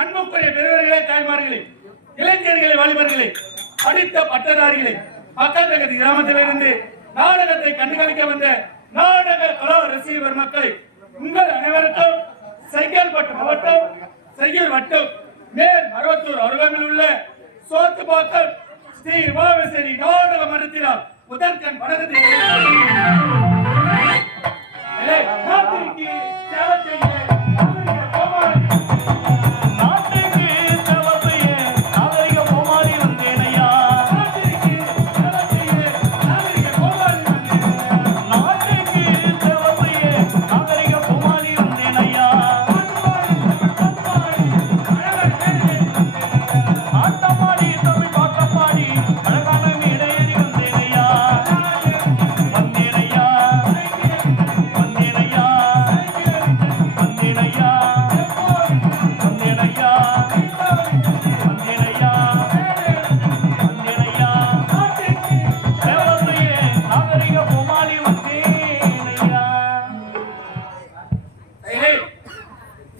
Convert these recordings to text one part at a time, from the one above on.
அன்புக்குரிய பெரியவர்களே, தாய்மார்களே, இளைஞர்களே, வாலிபர்களே, படித்த பட்டதாரிகளே, பக்கத்து கிராமத்திலிருந்து நாடகத்தை கண்டுகளிக்க வந்த நாடக கலா ரசிக பெருமக்களை, உங்கள் அனைவருக்கும் செங்கல்பட்டு மாவட்டம் செய்யூர் வட்டம் மேல் மருவத்தூர் அருகாமையில் உள்ள சோத்துப்பாக்கம் ஸ்ரீ உமாவேஸ்வரி நாடக மன்றத்தினால் முதற்கண் வணக்கத்தை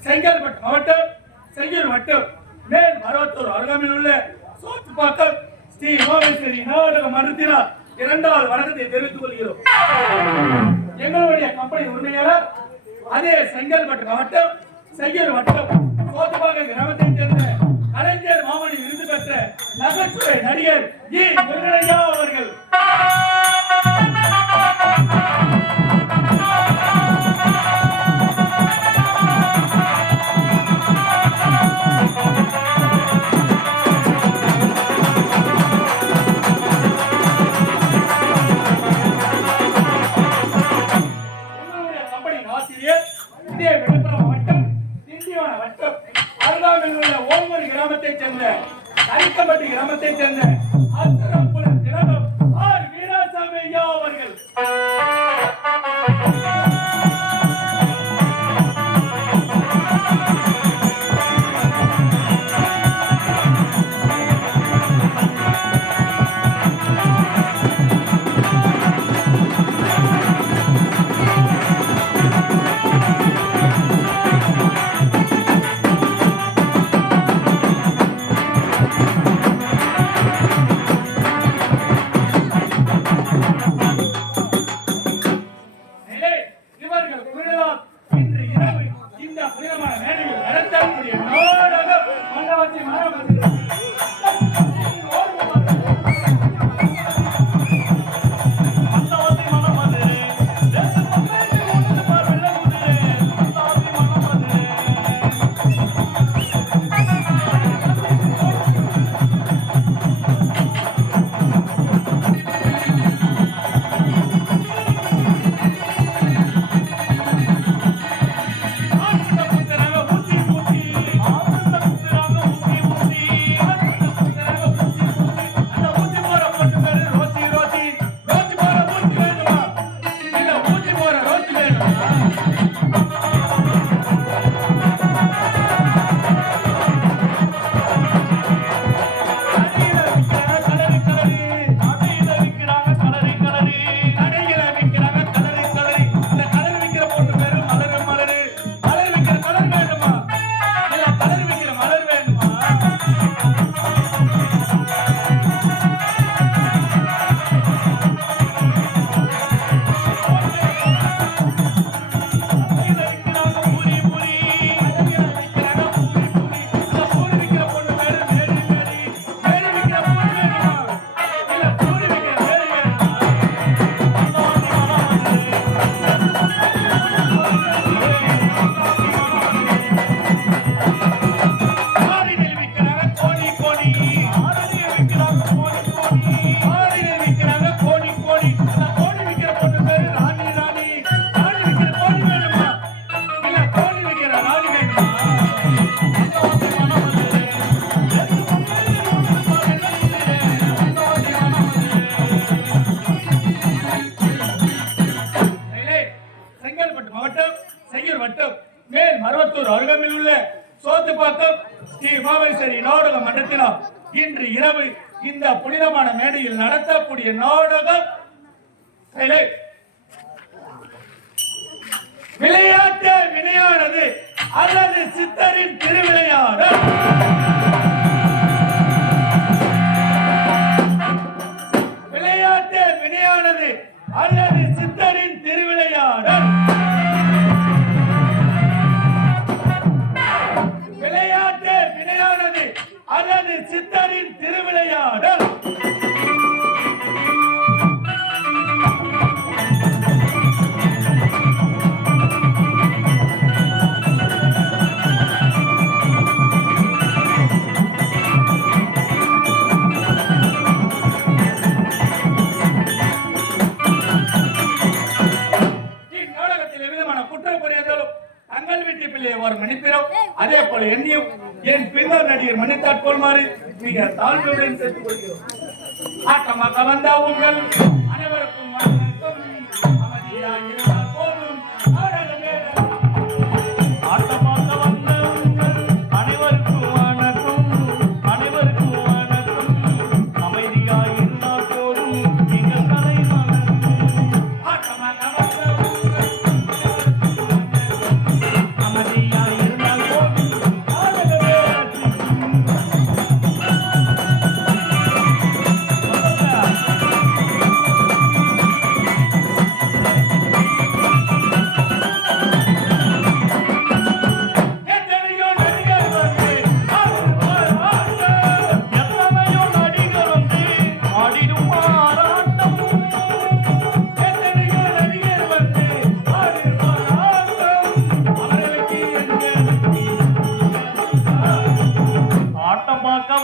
செங்கல்பட்டு மாவட்டம் செய்யூர் வட்டம் மேல் மருவத்தூர் அருகாமையில் உள்ள சோத்துப்பாக்கம் ஸ்ரீ உமாவேஸ்வரி நாடக மன்றத்தினால் இரண்டாவது வணக்கத்தை தெரிவித்துக் கொள்கிறோம். எங்களுடைய கம்பெனி உரிமையாளர் அதே செங்கல்பட்டு மாவட்டம் செய்யூர் வட்டம் சோத்துப்பாக்கம் கிராமத்தைச் சேர்ந்த கலைஞர் மாமணி விருது பெற்ற நகைச்சுவை நடிகர் ஜி முருகனையா அவர்கள் கிராமத்தை சேர்ந்த அசுரப்புலம் கிராமம் ஆர் வீராசாமி ஐயா அவர்கள் அருகாமையில் உள்ள சோத்துப்பாக்கம் ஸ்ரீ உமாமேஸ்வரி நாடக மன்றத்தினால் இன்று இரவு இந்த புனிதமான மேடையில் நடத்தக்கூடிய நாடகம் விளையாட்டு வினையானது அல்லது சித்தரின் திருவிளையாடல். விளையாட்டு வினையானது அல்லது சித்தரின் திருவிளையாடல். விளையாட்டு வினையானது அல்லது சித்தரின் திருவிளையாடல். அதே போல என்னையும் என் பின்னர் நடிகர் மன்னித்தாற் போல்மாறு மிக தாழ்மையுடன் சேர்த்துக் கொள்கிறோம். ஆட்டமாக வந்த உங்கள் அனைவருக்கும் அமைதியாக இருந்தால் போதும். ஆட்டமாக வந்த உங்கள் அனைவருக்கும் வணக்கம், அனைவருக்கும் வணக்கம். அமைதியாக இருந்தால் போதும் நீங்கள் தலைவன். ஆட்டமாக வந்த ஆட்டம் பார்க்க